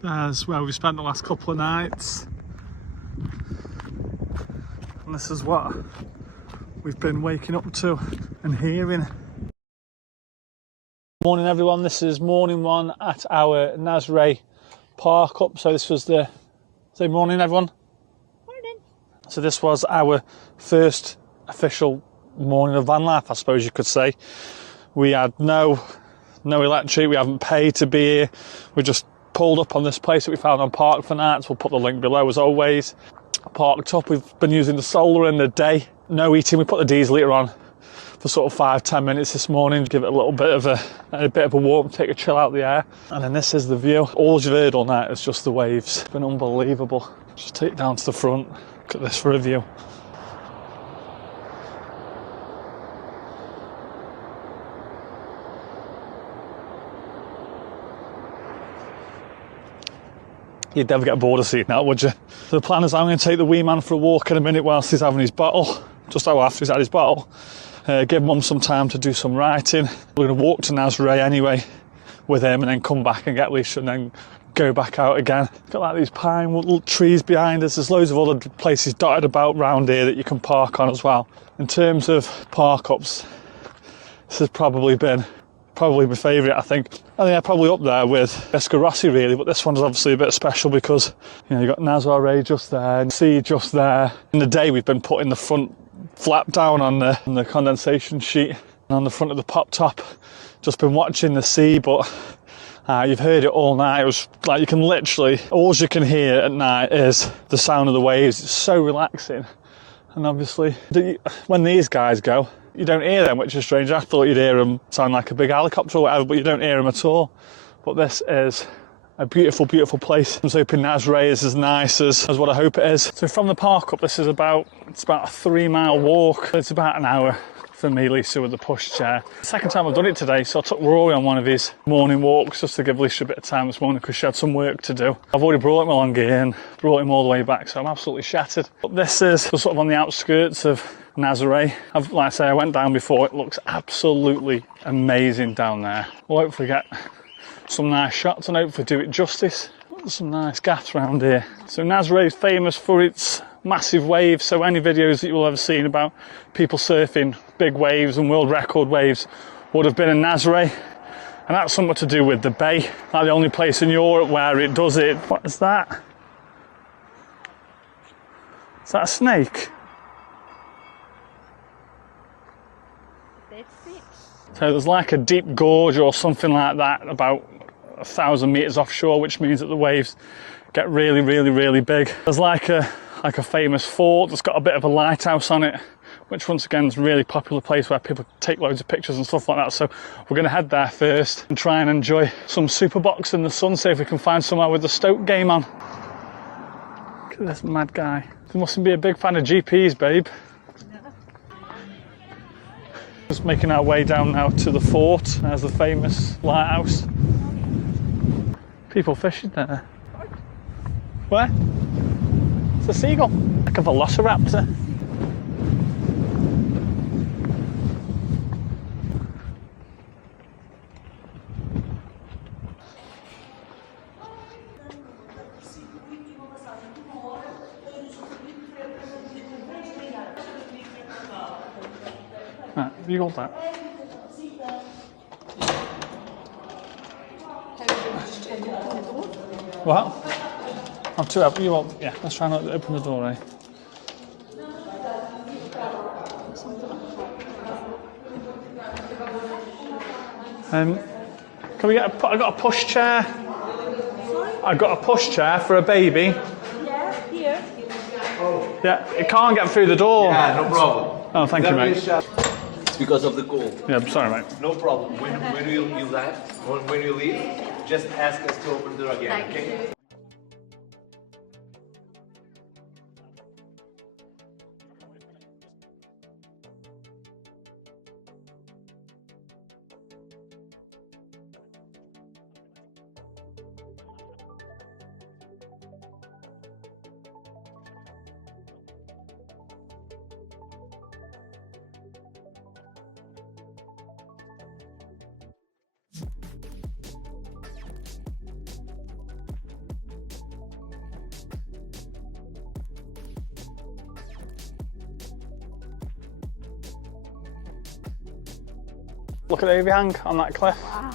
There's where we spent the last couple of nights. And this is what we've been waking up to and hearing. Morning everyone, this is morning one at our Nazaré park up. So this was say morning everyone. Morning. So this was our first official morning of van life, I suppose you could say. We had no electric, we haven't paid to be here. We just pulled up on this place that we found on Park for Nights. We'll put the link below as always. Parked up, we've been using the solar in the day. No heating, we put the diesel heater on for sort of 5-10 minutes this morning, give it a little bit of a warmth, take a chill out the air. And then this is the view. All you've heard all night is just the waves. It's been unbelievable. Just take it down to the front. Look at this for a view. You'd never get bored of seeing that, would you? So the plan is I'm going to take the wee man for a walk in a minute whilst he's having his bottle. Just after he's had his bottle. Give mum some time to do some writing. We're going to walk to Nazaré anyway with him and then come back and get Lisa and then go back out again. Got like these pine little trees behind us. There's loads of other places dotted about round here that you can park on as well. In terms of park ups, this has probably been my favourite, I think. I think I'm probably up there with Escarossi really, but this one's obviously a bit special because, you know, you've got Nazaré just there and sea just there. In the day we've been putting the front flap down on the condensation sheet and on the front of the pop top, just been watching the sea, but you've heard it all night. It was like you can literally, all you can hear at night is the sound of the waves. It's so relaxing. And obviously when these guys go, you don't hear them, which is strange. I thought you'd hear them sound like a big helicopter or whatever, but you don't hear them at all. But this is a beautiful, beautiful place. I'm hoping Nazaré is as nice as what I hope it is. So from the park up, it's about a 3-mile walk. It's about an hour for me, Lisa, with the pushchair. Second time I've done it today, so I took Rory on one of his morning walks just to give Lisa a bit of time this morning because she had some work to do. I've already brought him along here and brought him all the way back, so I'm absolutely shattered. But this is sort of on the outskirts of Nazaré. Like I say, I went down before. It looks absolutely amazing down there. We'll hopefully get some nice shots and hopefully do it justice. There's some nice gaffs around here. So Nazaré is famous for its massive waves, so any videos that you'll ever seen about people surfing big waves and world record waves would have been in Nazaré, and that's something to do with the bay. Like the only place in Europe where it does it. What is that? Is that a snake? So there's like a deep gorge or something like that about 1,000 meters offshore, which means that the waves get really, really, really big. There's like a famous fort that's got a bit of a lighthouse on it, which once again is a really popular place where people take loads of pictures and stuff like that. So we're going to head there first and try and enjoy some Superbox in the sun, see if we can find somewhere with the Stoke game on. Look at this mad guy. You mustn't be a big fan of GPs, babe. Just making our way down now to the fort. There's the famous lighthouse. People fishing there. Where? It's a seagull. Like a velociraptor. Right, you got that? What? I'm too up. You want? Yeah. Let's try not to open the door, eh? Can we get I got a push chair. I got a push chair for a baby. Yeah, here. Oh. Yeah, it can't get through the door. Yeah, no problem. Oh, thank you, mate. It's because of the cold. Yeah, I'm sorry, mate. No problem. When you leave, just ask us to open the door again, okay? Look at the overhang on that cliff. Wow.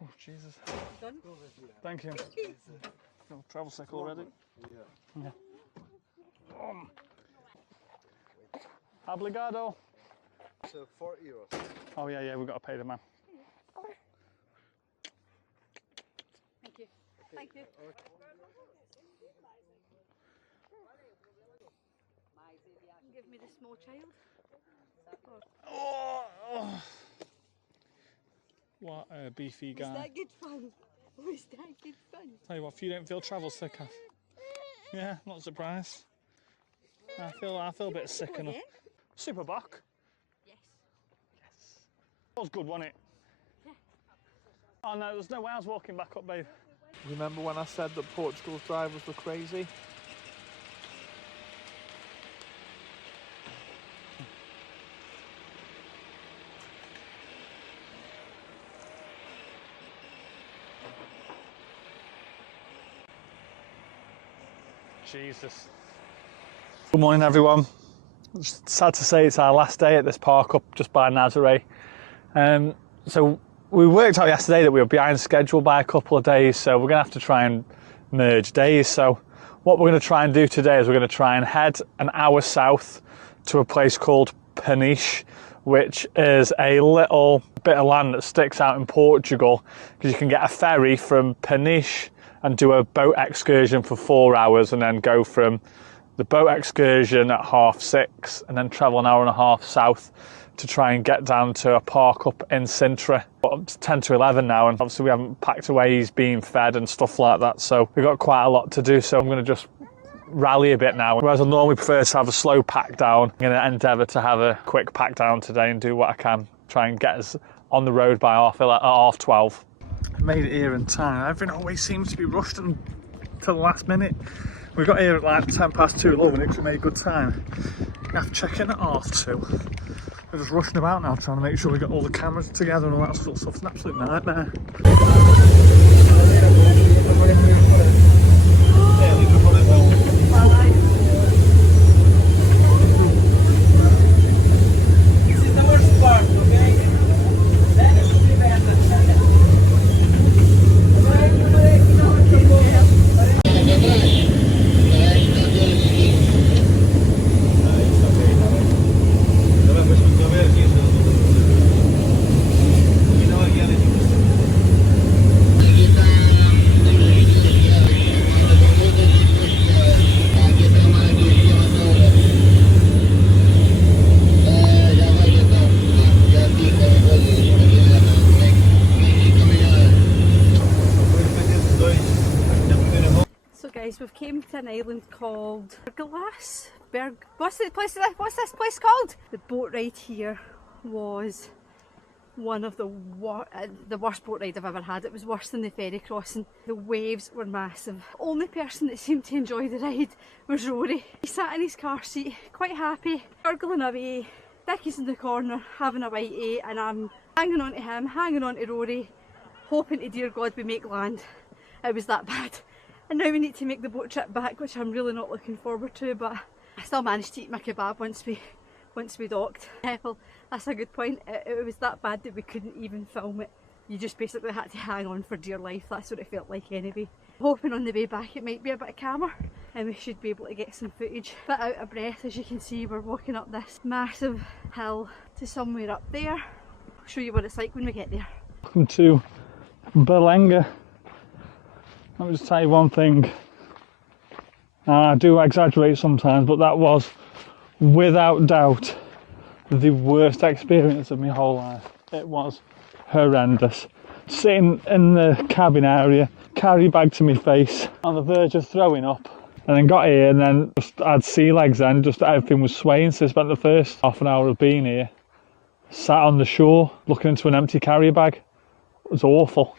Oh, Jesus. Done. Thank you. No travel sick already? Yeah. Obrigado. So €4. Oh, yeah, we've got to pay the man. Thank you. Thank you. Give me the small child. Oh, what a beefy guy. Was that good fun? Was that good fun? Tell you what, if you don't feel travel sick, yeah, not surprised. I feel a bit sick enough. Super Bock. Yes. That was good, wasn't it? Yeah. Oh no, there's no way I was walking back up, babe. Remember when I said that Portugal's drivers were crazy? Jesus. Good morning, everyone. It's sad to say it's our last day at this park up just by Nazaré. So we worked out yesterday that we were behind schedule by a couple of days, so we're going to have to try and merge days. So what we're going to try and do today is we're going to try and head an hour south to a place called Peniche, which is a little bit of land that sticks out in Portugal, because you can get a ferry from Peniche and do a boat excursion for 4 hours, and then go from the boat excursion at 6:30 and then travel an hour and a half south to try and get down to a park up in Sintra. It's 10 to 11 now, and obviously we haven't packed away, he's being fed and stuff like that, so we've got quite a lot to do. So I'm going to just rally a bit now, whereas I normally prefer to have a slow pack down. I'm going to endeavour to have a quick pack down today and do what I can, try and get us on the road by 12:30. I made it here in time. Everything always seems to be rushed until the last minute. We got here at like 2:10 loving it, so we made good time. We have to check in at 2:30. We're just rushing about now, trying to make sure we got all the cameras together and all that sort of stuff. It's an absolute nightmare. This is the worst part, okay? Then it will be better. We've came to an island called What's this place called? The boat ride here was one of the worst boat ride I've ever had. It was worse than the ferry crossing. The waves were massive. Only person that seemed to enjoy the ride was Rory. He sat in his car seat, quite happy, gurgling away. Dickie's in the corner having a whitey, and I'm hanging on to him, hanging on to Rory, hoping to dear God we make land. It was that bad. And now we need to make the boat trip back, which I'm really not looking forward to, but I still managed to eat my kebab once we docked. Well, that's a good point. It was that bad that we couldn't even film it. You just basically had to hang on for dear life. That's what it felt like anyway. Hoping on the way back it might be a bit calmer and we should be able to get some footage. Bit out of breath, as you can see. We're walking up this massive hill to somewhere up there. I'll show you what it's like when we get there. Welcome to Berlenga. Let me just tell you one thing. I do exaggerate sometimes, but that was without doubt the worst experience of my whole life. It was horrendous. Sitting in the cabin area, carry bag to my face, on the verge of throwing up, and then got here and then just had sea legs then, just everything was swaying. So I spent the first half an hour of being here sat on the shore looking into an empty carrier bag. It was awful.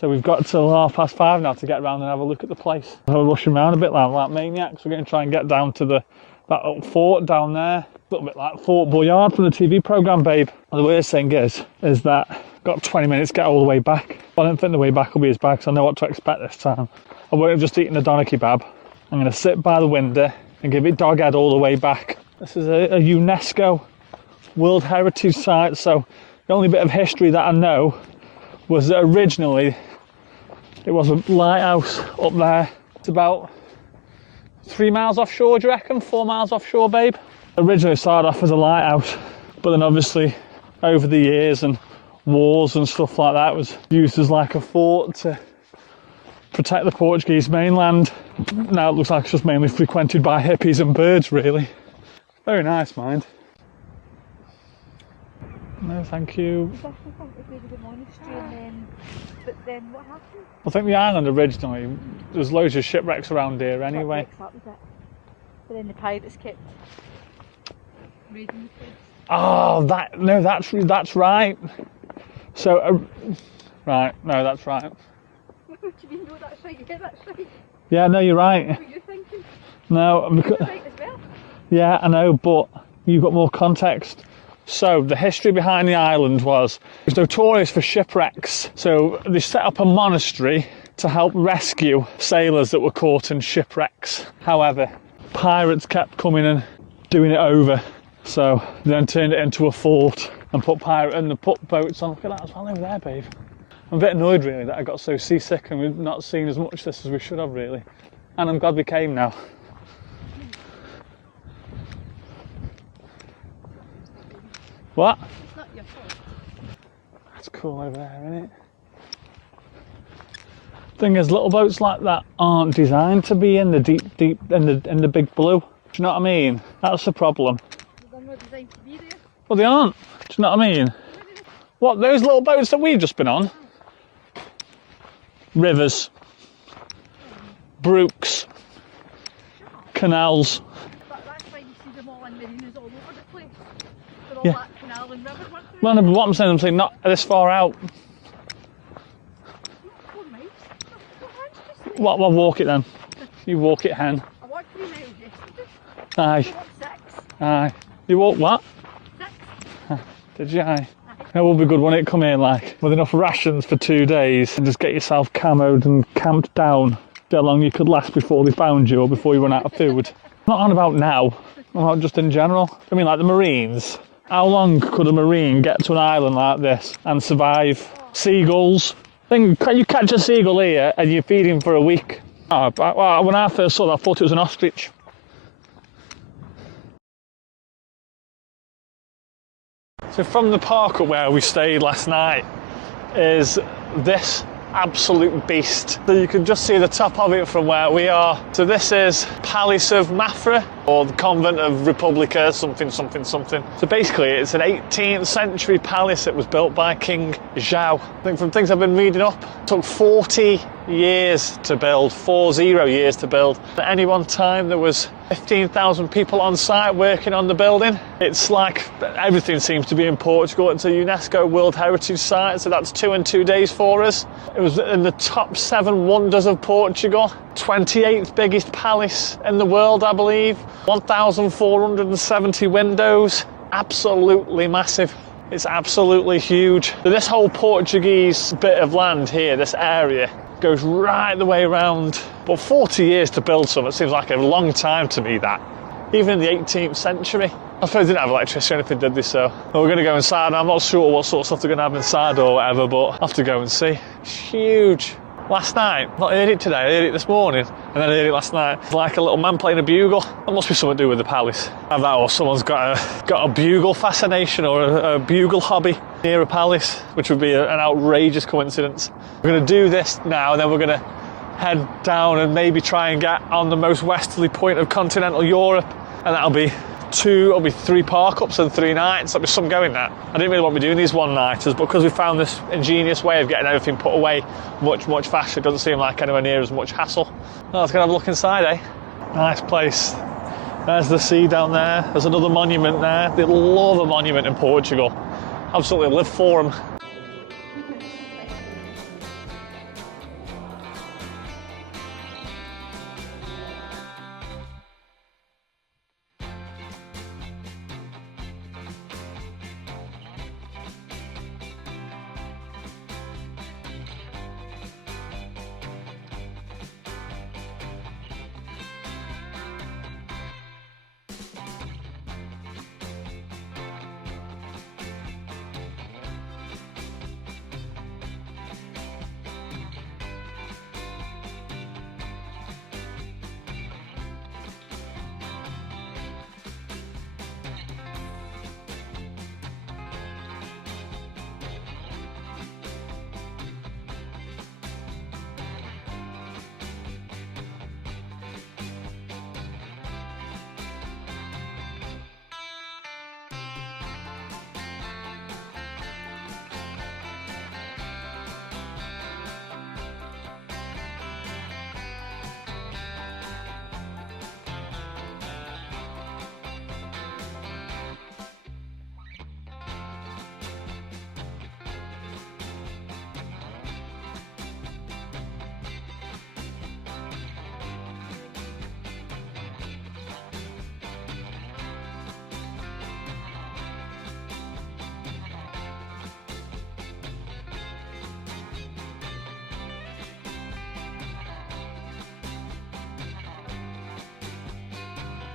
So we've got till 5:30 now to get around and have a look at the place. We're rushing around a bit like maniacs. We're going to try and get down to that little fort down there. A little bit like Fort Boyard from the TV programme, babe. The worst thing is that got 20 minutes to get all the way back. I don't think the way back will be as bad because I know what to expect this time. I won't have just eaten a doner kebab. I'm going to sit by the window and give it dog head all the way back. This is a UNESCO World Heritage Site, so the only bit of history that I know was that originally it was a lighthouse up there. It's about 3 miles offshore, do you reckon? 4 miles offshore, babe? Originally started off as a lighthouse, but then obviously over the years and wars and stuff like that, it was used as like a fort to protect the Portuguese mainland. Now it looks like it's just mainly frequented by hippies and birds, really. Very nice, mind. No, thank you. But then what happened? I think the island originally, there's loads of shipwrecks around here anyway. That was it. But then the pirates kept raiding the place. Oh, that's right. So, right, no, that's right. What do you mean, no, that's right? Yeah, that's right. Yeah, no, you're right. What were you thinking? No, because, You're right as well. yeah, I know, but you've got more context. So the history behind the island was it was notorious for shipwrecks. So they set up a monastery to help rescue sailors that were caught in shipwrecks. However, pirates kept coming and doing it over. So they then turned it into a fort and put boats on. Look at that as well over there, babe. I'm a bit annoyed really that I got so seasick and we've not seen as much of this as we should have really. And I'm glad we came now. What? It's not your fault. That's cool over there, isn't it? Thing is, little boats like that aren't designed to be in the deep in the big blue. Do you know what I mean? That's the problem. They're not designed to be there. Well, they aren't. Do you know what I mean? What, those little boats that we've just been on? Rivers, brooks, canals. That's why you see them all in marinas all over the place. They're all Yeah. that canal and river, weren't they? Well, no, but what I'm saying not this far out. 4 miles. What Well, walk it then. You walk it, hen. I walked 3 miles yesterday. Aye. I walked 6. Aye. You walk what? 6. Did you? Aye. It would be good, wouldn't it, come here like with enough rations for 2 days and just get yourself camoed and camped down. See how long you could last before they found you or before you run out of food. Not on about now, I'm about just in general. I mean, like the Marines. How long could a Marine get to an island like this and survive? Seagulls. Then you catch a seagull here and you feed him for a week. Oh, well, when I first saw that, I thought it was an ostrich. So from the park up where we stayed last night is this absolute beast. So you can just see the top of it from where we are. So this is Palace of Mafra or the Convent of Republica, something. So basically it's an 18th century palace that was built by King Zhao. I think from things I've been reading up, it took 40 years to build, 40 years to build. At any one time there was 15,000 people on site working on the building. It's like everything seems to be in Portugal. It's a UNESCO World Heritage Site, so that's 2 and 2 days for us. It was in the top 7 wonders of Portugal. 28th biggest palace in the world, I believe. 1,470 windows. Absolutely massive. It's absolutely huge. So this whole Portuguese bit of land here, this area, goes right the way around. But 40 years to build something, it seems like a long time to me, that. Even in the 18th century. I suppose they didn't have electricity or anything, did they? So we're going to go inside. I'm not sure what sort of stuff they're going to have inside or whatever, but I'll have to go and see. It's huge. Last night, not heard it today, I heard it this morning, and then I heard it last night. It's like a little man playing a bugle. That must be something to do with the palace. Either that or someone's got a bugle fascination or a bugle hobby near a palace, which would be an outrageous coincidence. We're going to do this now, and then we're going to head down and maybe try and get on the most westerly point of continental Europe, and that'll be 3 park-ups and 3 nights. That'll be some going, that. I didn't really want to be doing these one-nighters, but because we found this ingenious way of getting everything put away much faster, it doesn't seem like anywhere near as much hassle. Well, let's go have a look inside, eh? Nice place. There's the sea down there. There's another monument there. They love a monument in Portugal. Absolutely live for them.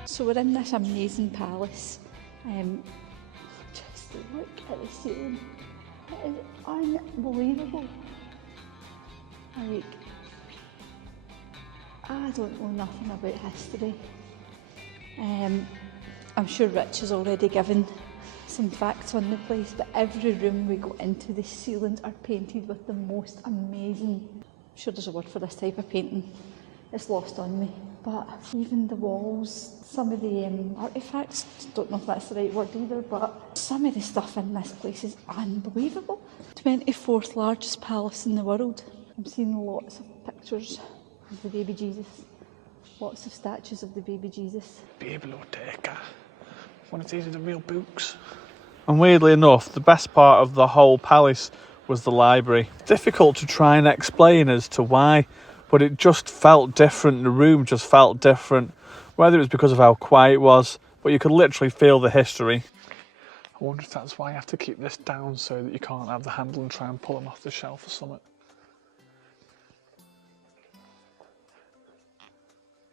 So we're in this amazing palace. Just look at the ceiling. It is unbelievable. Like, I don't know nothing about history. I'm sure Rich has already given some facts on the place, but every room we go into, the ceilings are painted with the most amazing, I'm sure there's a word for this type of painting, it's lost on me, but even the walls, some of the artefacts, don't know if that's the right word either, but some of the stuff in this place is unbelievable. 24th largest palace in the world. I'm seeing lots of pictures of the baby Jesus, lots of statues of the baby Jesus. Biblioteca. One of these are the real books. And weirdly enough, the best part of the whole palace was the library. Difficult to try and explain as to why, but it just felt different. The room just felt different, whether it was because of how quiet it was, but you could literally feel the history. I wonder if that's why you have to keep this down so that you can't have the handle and try and pull them off the shelf or something.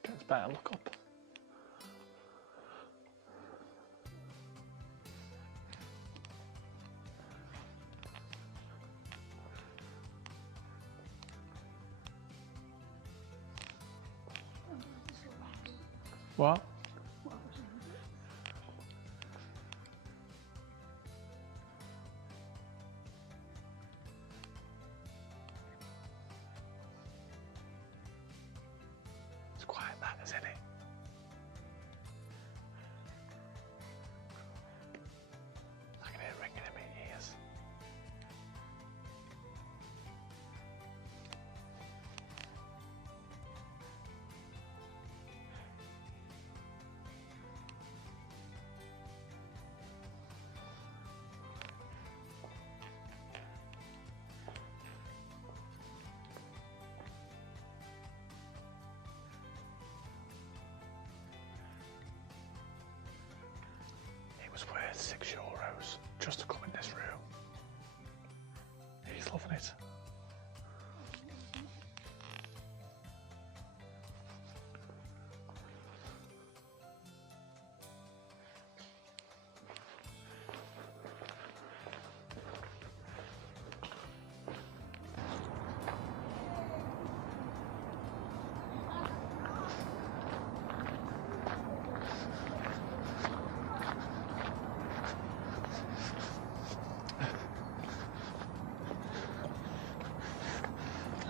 Gets better look up. What? It's quiet, that, isn't it? €6 just to come in this room. He's loving it.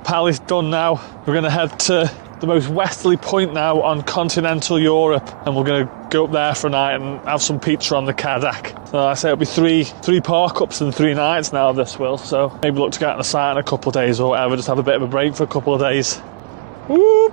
Palace done now. We're going to head to the most westerly point now on continental Europe, and we're going to go up there for a night and have some pizza on the Cardac. So I say it'll be three park ups and 3 nights now, this will. So maybe look to get on the site in a couple of days or whatever, just have a bit of a break for a couple of days. Woo!